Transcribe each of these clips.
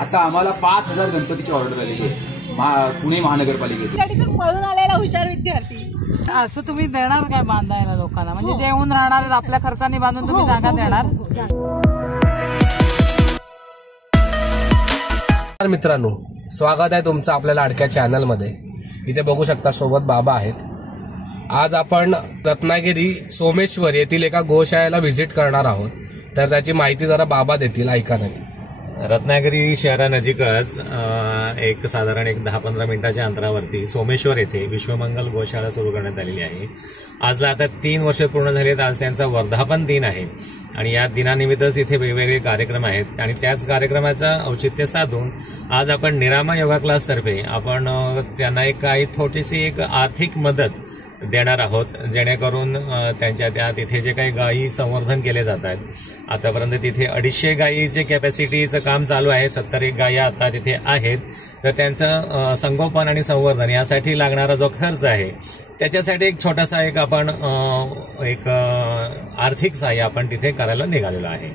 आता आम्हाला 5000 गणपतीची ऑर्डर आलेली आहे पुणे महानगरपालिकेत. पळून आलेला हुशार विद्यार्थी. असं तुम्ही देणार काय बांधायला लोकांना? म्हणजे जेवून राहणार आपल्या खर्चाने बांधून तुम्ही जागा देणार? मित्रांनो, स्वागत आहे तुमचं आपल्या लाडक्या चॅनलमध्ये. इथे बघू शकता सोबत बाबा आहेत. आज आपण रत्नागिरी सोमेश्वर येथील एका गोशाळेला व्हिजिट करणार आहोत. तर त्याची माहिती जरा बाबा देतील, ऐका नाही. रत्नागिरी शहरानजीकच एक साधारण 10-15 मिनिटाच्या अंतरावरती सोमेश्वर येथे विश्वमंगल गोशाळा सुरू करण्यात आलेली आहे. आजला आता 3 वर्ष पूर्ण झाली आहेत. आज त्यांचा वर्धापन दिन आहे आणि या दिनानिमित्तच इथे वेगवेगळे कार्यक्रम आहेत आणि त्याच कार्यक्रमाचं औचित्य साधून आज आपण निरामा योगा क्लास तर्फे आपण त्यांना काही छोटीशी एक आर्थिक मदत देणार आहोत, जेणेकरून त्यांच्या त्या तिथे जे काही गायी संवर्धन केले जात आहेत. आतापर्यंत तिथे 250 गायीचे कॅपॅसिटीचं काम चालू आहे. 70 गायी आता तिथे आहेत. तर त्यांचं संगोपन आणि संवर्धन यासाठी लागणारा जो खर्च आहे त्याच्यासाठी एक छोटासा आपण आर्थिक सहाय्य आपण तिथे करायला निघालेलो आहे.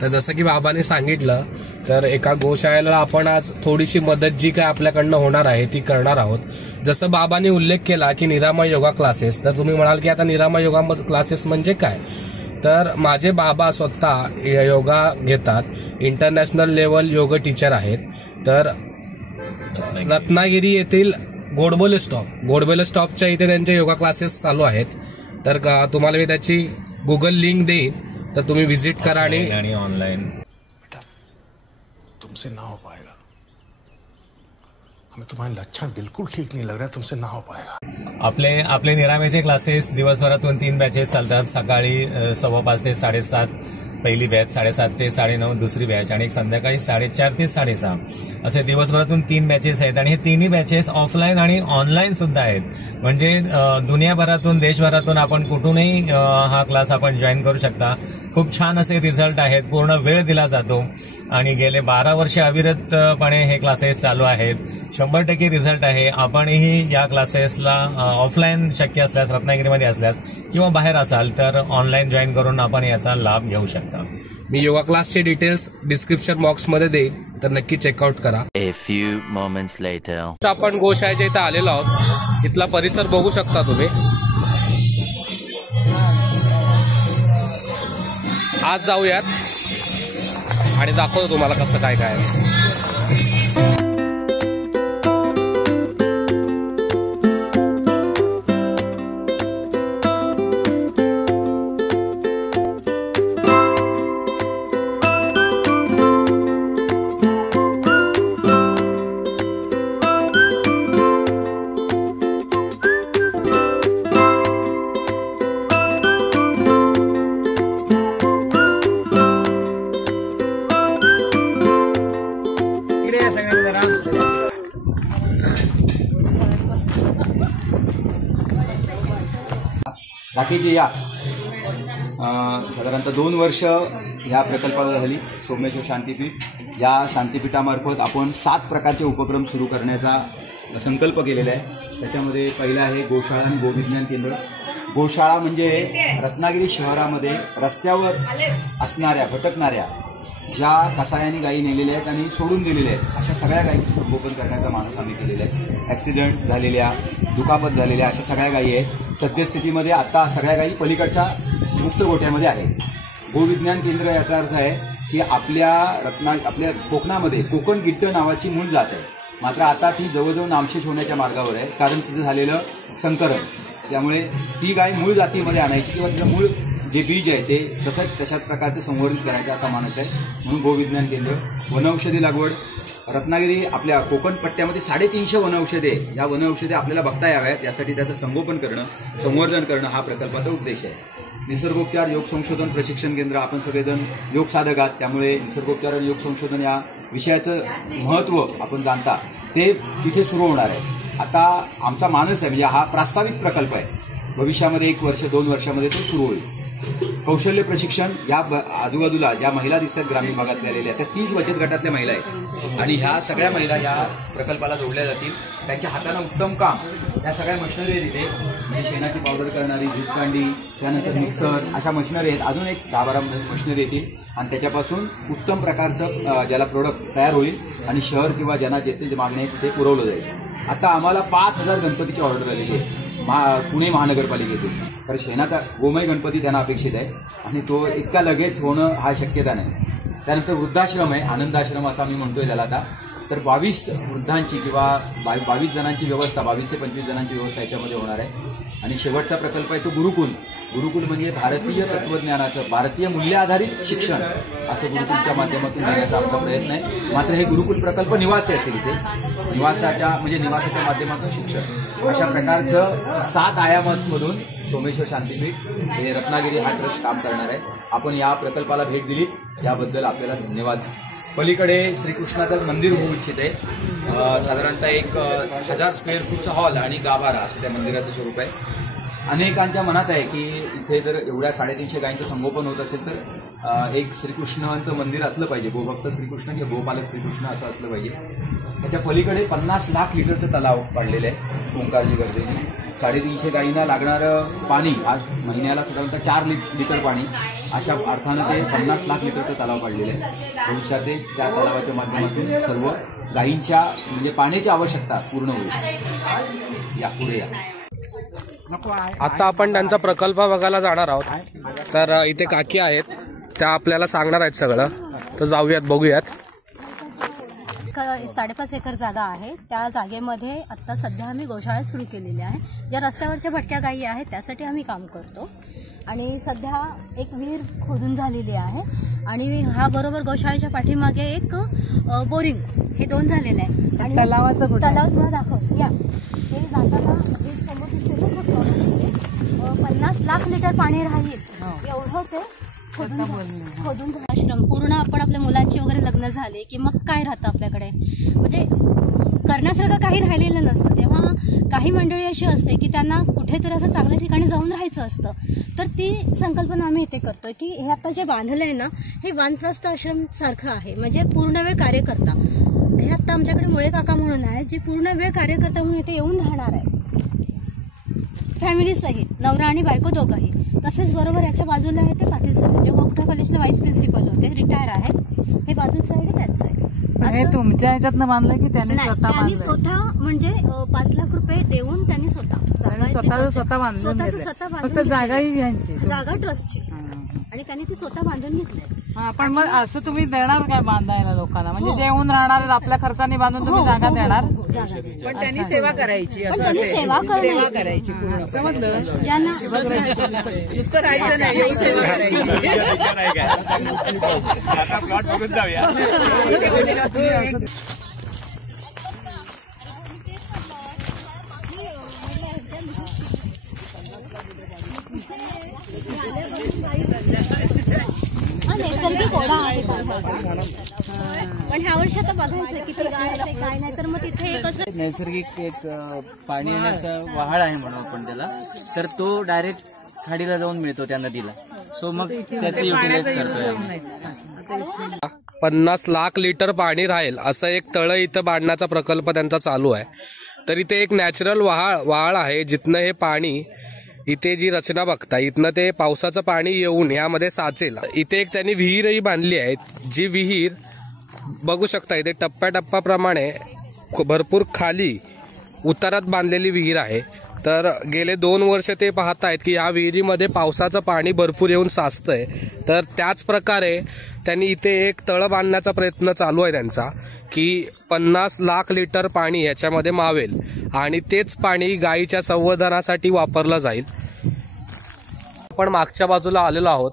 तर जसं की बाबांनी सांगितलं, तर एका गोशाळेला आपण आज थोडीशी मदत जी काय आपल्याकडनं होणार आहे ती करणार आहोत. जसं बाबांनी उल्लेख केला की निरामा योगा क्लासेस, तर तुम्ही म्हणाल की आता निरामा योगा क्लासेस म्हणजे काय? तर माझे बाबा स्वतः योगा घेतात, इंटरनॅशनल लेवल योग टीचर आहेत. तर रत्नागिरी येथील गोडबोले स्टॉपच्या इथे त्यांचे योगा क्लासेस चालू आहेत. तर तुम्हाला मी त्याची गुगल लिंक देईन, तर तुम्ही विजिट करा आणि ऑनलाइन. बेटा, तुमसे ना हो पाएगा. हमें तुम्हारे लक्षण बिल्कुल ठीक नहीं लग रहा है. तुमसे ना हो पाएगा. आपले निरामेचे क्लासेस दिवसभरातून 3 बॅचेस चालतात. सकाळी 5:15 ते 7:30 पहिली बॅच, 7:30 ते 9:30 दुसरी बॅच आणि संध्याकाळी 4:30 ते 6:30 असे दिवसभरातून 3 बॅचेस आहेत. आणि हे तिन्ही बॅचेस ऑफलाईन आणि ऑनलाईन सुद्धा आहेत. म्हणजे दुनियाभरातून देशभरातून आपण कुठूनही हा क्लास आपण जॉईन करू शकता. खूप छान असे रिझल्ट आहेत. पूर्ण वेळ दिला जातो आणि गेले 12 वर्ष अविरतपणे हे क्लासेस चालू आहेत. 100% रिझल्ट आहे. आपणही या क्लासेसला ऑफलाईन शक्य असल्यास, रत्नागिरीमध्ये असल्यास किंवा बाहेर असाल तर ऑनलाईन जॉईन करून आपण याचा लाभ घेऊ शकता. मी योगा क्लासचे डिटेल्स डिस्क्रिप्शन बॉक्समध्ये देईन, तर नक्की चेकआउट करा. A few moments later. आपण गोशाळेच्या इथे आलेलो आहोत. इथला परिसर बघू शकता तुम्ही. आज जाऊयात आणि दाखवतो तुम्हाला कसं काय काय. बाकीची या साधारणतः 2 वर्ष ह्या प्रकल्पाला झाली. सोमेश्वर शांतीपीठ, या शांतीपीठामार्फत आपण 7 प्रकारचे उपक्रम सुरू करण्याचा संकल्प केलेला आहे. त्याच्यामध्ये पहिला आहे गोशाळा आणि गोविज्ञान केंद्र. गोशाळा म्हणजे रत्नागिरी शहरामध्ये रस्त्यावर असणाऱ्या भटकणाऱ्या ज्या कसायाने गायी नेलेल्या आहेत आणि सोडून दिलेल्या आहेत अशा सगळ्या गायींचं संगोपन करण्याचा मानस आम्ही केलेला आहे. ॲक्सिडेंट झालेल्या, दुखापत झालेल्या अशा सगळ्या गायी आहेत. सद्यस्थितीमध्ये आता सगळ्या गायी पलीकडच्या मुक्त गोठ्यामध्ये आहेत. गोविज्ञान केंद्र याचा अर्थ आहे की आपल्या कोकणामध्ये कोकण गिट्ट नावाची मूळ जात आहे, मात्र आता ती जवळजवळ नामशेष होण्याच्या मार्गावर आहे, कारण तिचं झालेलं संकरण. त्यामुळे ती गाय मूळ जातीमध्ये आणायची किंवा तिचं मूळ जे बीज आहे ते तशाच प्रकारचे संवर्धित करायचं असा मानस आहे. म्हणून गोविज्ञान केंद्र. वनौषधी लागवड. रत्नागिरी आपल्या कोकण पट्ट्यामध्ये 350 वनौषधे, या वनौषधे आपल्याला बघता याव्यात यासाठी त्याचं संगोपन करणं, संवर्धन करणं हा प्रकल्पाचा उद्देश आहे. निसर्गोपचार योग संशोधन प्रशिक्षण केंद्र. आपण सगळेजण योग साधक आहात, त्यामुळे निसर्गोपचार आणि योग संशोधन या विषयाचं महत्त्व आपण जाणता ते तिथे सुरू होणार आहे. आता आमचा मानस आहे, म्हणजे हा प्रास्ताविक प्रकल्प आहे. भविष्यामध्ये 1 वर्ष 2 वर्षामध्ये तो सुरू होईल. कौशल्य प्रशिक्षण. या आजूबाजूला ज्या महिला दिसतात ग्रामीण भागातल्या आलेल्या त्या 30 बचत गटातल्या महिला आहेत आणि ह्या सगळ्या महिला या प्रकल्पाला जोडल्या जातील. त्यांच्या हातानं उत्तम काम, या सगळ्या मशिनरी तिथे म्हणजे शेणाची पावडर करणारी, झुटकांडी, त्यानंतर मिक्सर, अशा मशिनरी आहेत. अजून एक 10-12 मशिनरी येतील आणि त्याच्यापासून उत्तम प्रकारचं ज्याला प्रोडक्ट तयार होईल आणि शहर किंवा ज्यांना जे मागणी आहे ते पुरवलं जाईल. आता आम्हाला 5000 गणपतीची ऑर्डर आलेली आहे पुणे महानगरपालिकेतून. तर शेणाचा गोमय गणपती त्यांना अपेक्षित आहे आणि तो इतका लगेच होणं हा शक्यता नाही. त्यानंतर वृद्धाश्रम आहे, आनंदाश्रम असा मी म्हणतोय त्याला आता. तर 22 वृद्धांची किंवा 22 जणांची व्यवस्था, 22 ते 25 जणांची व्यवस्था याच्यामध्ये होणार आहे. आणि शेवटचा प्रकल्प आहे तो गुरुकुल. गुरुकुल म्हणजे भारतीय तत्वज्ञानाचं, भारतीय मूल्य आधारित शिक्षण असं गुरुकुलच्या माध्यमातून देण्याचा आमचा प्रयत्न आहे. मात्र हे गुरुकुल प्रकल्प निवासी असेल इथे, निवासाच्या माध्यमातून शिक्षण, अशा प्रकारचं 7 आयामांमधून सोमेश्वर शांतीपीठ हे रत्नागिरी हा ट्रस्ट काम करणार आहे. आपण या प्रकल्पाला भेट दिली याबद्दल आपल्याला धन्यवाद. पलीकडे श्रीकृष्णाचं मंदिर होऊ इच्छित आहे. साधारणतः 1000 स्क्वेअर फूटचा हॉल आणि गाभारा असं त्या मंदिराचं स्वरूप आहे. अनेकांच्या मनात आहे की इथे जर एवढ्या 350 गायींचं संगोपन होत असेल तर एक श्रीकृष्णांचं मंदिर असलं पाहिजे, गोभक्त श्रीकृष्ण किंवा गोपालक श्रीकृष्ण असं असलं पाहिजे. त्याच्या पलीकडे 50 लाख लिटरचं तलाव काढलेलं आहे ओंकारजी गर्जेने. 350 गायींना लागणारं पाणी आज महिन्याला साधारणतः 4 लिटर पाणी, अशा अर्थानं ते 50 लाख लिटरचं तलाव काढलेलं आहे. भविष्यात ते त्या तलावाच्या माध्यमातून सर्व गायींच्या म्हणजे पाण्याची आवश्यकता पूर्ण होईल. या पुढे या. आता आपण त्यांचा प्रकल्प बघायला जाणार आहोत. तर इथे काकी आहेत, त्या आपल्याला सांगणार आहेत सगळं. तर जाऊयात, बघूयात. 5.5 एकर जागा आहे. त्या जागेमध्ये आता सध्या आम्ही गोशाळा सुरू केलेली आहे. ज्या रस्त्यावरच्या भटक्या गायी आहेत त्यासाठी आम्ही काम करतो. आणि सध्या एक विहीर खोदून झालेली आहे आणि हा बरोबर गोशाळेच्या पाठीमागे एक बोरिंग, हे 2 झालेले आहे. आणि तलाव तुम्हाला दाखव या. हे जाताना एक समोर दिसते 50 लाख लिटर पाणी राहील एवढं ते खोदून. आश्रम पूर्ण आपण आपल्या मुलांची वगैरे लग्न झाले की मग काय राहतं आपल्याकडे, म्हणजे करण्यासारखं काही राहिलेलं नसतं. तेव्हा काही मंडळी अशी असते की त्यांना कुठेतरी असं चांगल्या ठिकाणी जाऊन राहायचं असतं. तर ती संकल्पना आम्ही इथे करतोय की हे आता जे बांधलं आहे ना, हे वानप्रस्थ आश्रम सारखं आहे, म्हणजे पूर्ण वेळ कार्यकर्ता. हे आता आमच्याकडे मुळे काका म्हणून आहे जे पूर्ण वेळ कार्यकर्ता म्हणून इथे येऊन राहणार आहे, फॅमिली सहित, नवरा आणि बायको दोघंही. तसेच बरोबर याच्या बाजूला आहे ते पाटील सर, जे गोपठा कॉलेजचे व्हाईस प्रिन्सिपल होते, रिटायर आहेत. हे बाजूचं साईड त्यांचं आहे. हे तुमच्या ह्याच्यातनं बांधलं की त्यांनी स्वतः म्हणजे 5 लाख रुपये देऊन त्यांनी स्वतः बांधून, फक्त जागाही घ्यायची, जागा ट्रस्टची, आणि त्यांनी ती स्वतः बांधून घेतली. पण मग असं तुम्ही देणार काय बांधायला लोकांना, म्हणजे जे येऊन राहणार आहेत आपल्या खर्चाने बांधून तुम्ही जागा देणार? पण त्यांनी सेवा करायची, त्यांनी सेवा करायची पूर्ण, समजलं? ज्यांना नुसतं राहायचं नाही, येऊन सेवा करायची. नैसर्गिक ओढा आहे पण ह्या वर्षी आता बघायचं किती काय नाही, तर मग तिथे कसं नैसर्गिक एक पाणी येण्याचा वहाळ आहे म्हणून आपण त्याला, तर तो डायरेक्ट खाडीला जाऊन मिळतो त्या नदीला. सो मग त्याचं युटिलाइज करतोय. 50 लाख लिटर पाणी राहील असं एक तळ इथं बांधण्याचा प्रकल्प त्यांचा चालू आहे. तर इथे एक नॅचरल वहाळ आहे जिथनं हे पाणी, इथे जी रचना बघता इथनं ते पावसाचं पाणी येऊन यामध्ये साचेल. इथे एक त्यांनी विहीरही बांधली आहे, जी विहीर बघू शकता इथे टप्प्याटप्प्याप्रमाणे भरपूर खाली उतारात बांधलेली विहीर आहे. तर गेले 2 वर्ष ते पाहतायत की या विहिरीमध्ये पावसाचं पाणी भरपूर येऊन साचतंय. तर त्याच प्रकारे त्यांनी इथे एक तळ बांधण्याचा प्रयत्न चालू आहे त्यांचा, की 50 लाख लिटर पाणी याच्यामध्ये मावेल आणि तेच पाणी गायीच्या संवर्धनासाठी वापरलं जाईल. आपण मागच्या बाजूला आलेलो आहोत.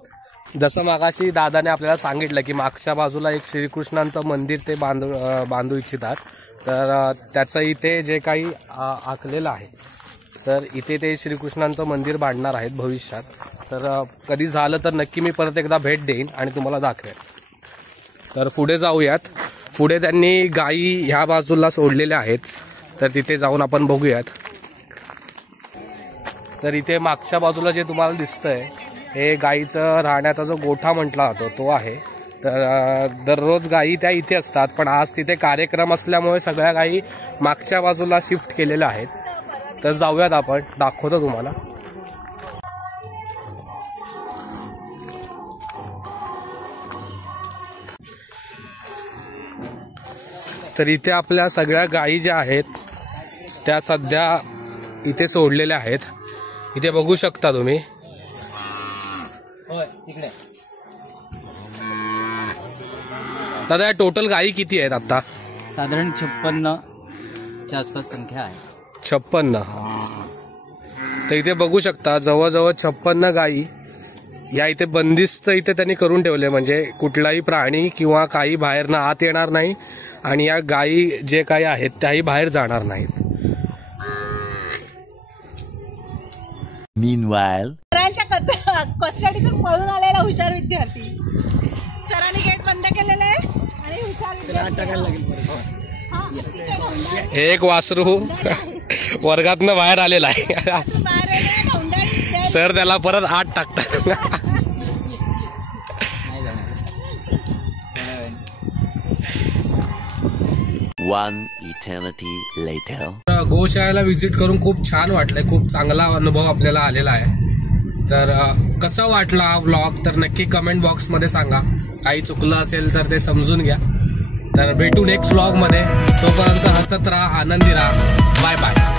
जसं मागाशी दादाने आपल्याला सांगितलं की मागच्या बाजूला एक श्रीकृष्णांचं मंदिर ते बांधू इच्छितात. तर त्याचं इथे जे काही आखलेलं आहे, तर इथे ते श्रीकृष्णांचं मंदिर बांधणार आहेत भविष्यात. तर कधी झालं तर नक्की मी परत एकदा भेट देईन आणि तुम्हाला दाखवेन. तर पुढे जाऊयात. पुढे त्यांनी गायी ह्या बाजूला सोडलेल्या आहेत, तर तिथे जाऊन आपण बघूयात. तर इथे मागच्या बाजूला जे तुम्हाला दिसतंय हे गायीचं राहण्याचा जो गोठा म्हटला जातो तो आहे. तर दररोज गायी त्या इथे असतात, पण आज तिथे कार्यक्रम असल्यामुळे सगळ्या गायी मागच्या बाजूला शिफ्ट केलेल्या आहेत. तर जाऊयात आपण, दाखवतो तुम्हाला. तर इथे आपल्या सगळ्या गायी ज्या आहेत त्या सध्या इथे सोडलेल्या आहेत. इथे बघू शकता तुम्ही. दादा या टोटल गायी किती आहेत आता? साधारण 56च्या आसपास संख्या आहे. 56. तर इथे बघू शकता जवळजवळ 56 गायी या इथे बंदिस्त इथे त्यांनी करून ठेवले, म्हणजे कुठलाही प्राणी किंवा काही बाहेरनं आत येणार नाही आणि या गायी जे काही आहेत त्याही बाहेर जाणार नाहीत. Meanwhile, सरांच्या कस्टडीतून पळून आलेला हुशार विद्यार्थी. सरांनी गेट बंद केलेलं आहे आणि हुशार विद्यार्थी एक वासरू वर्गातनं बाहेर आलेला आहे. सर त्याला परत आत टाकतात. one eternity later. गोशाळेला व्हिजिट करून खूप छान वाटलंय. खूप चांगला अनुभव आपल्याला आलेला आहे. तर कसं वाटलं हा व्लॉग तर नक्की कमेंट बॉक्समध्ये सांगा. काही चुकलं असेल तर ते समजून घ्या. तर भेटू नेक्स्ट व्लॉग मध्ये. तोपर्यंत हसत राहा, आनंदी राहा. Bye bye.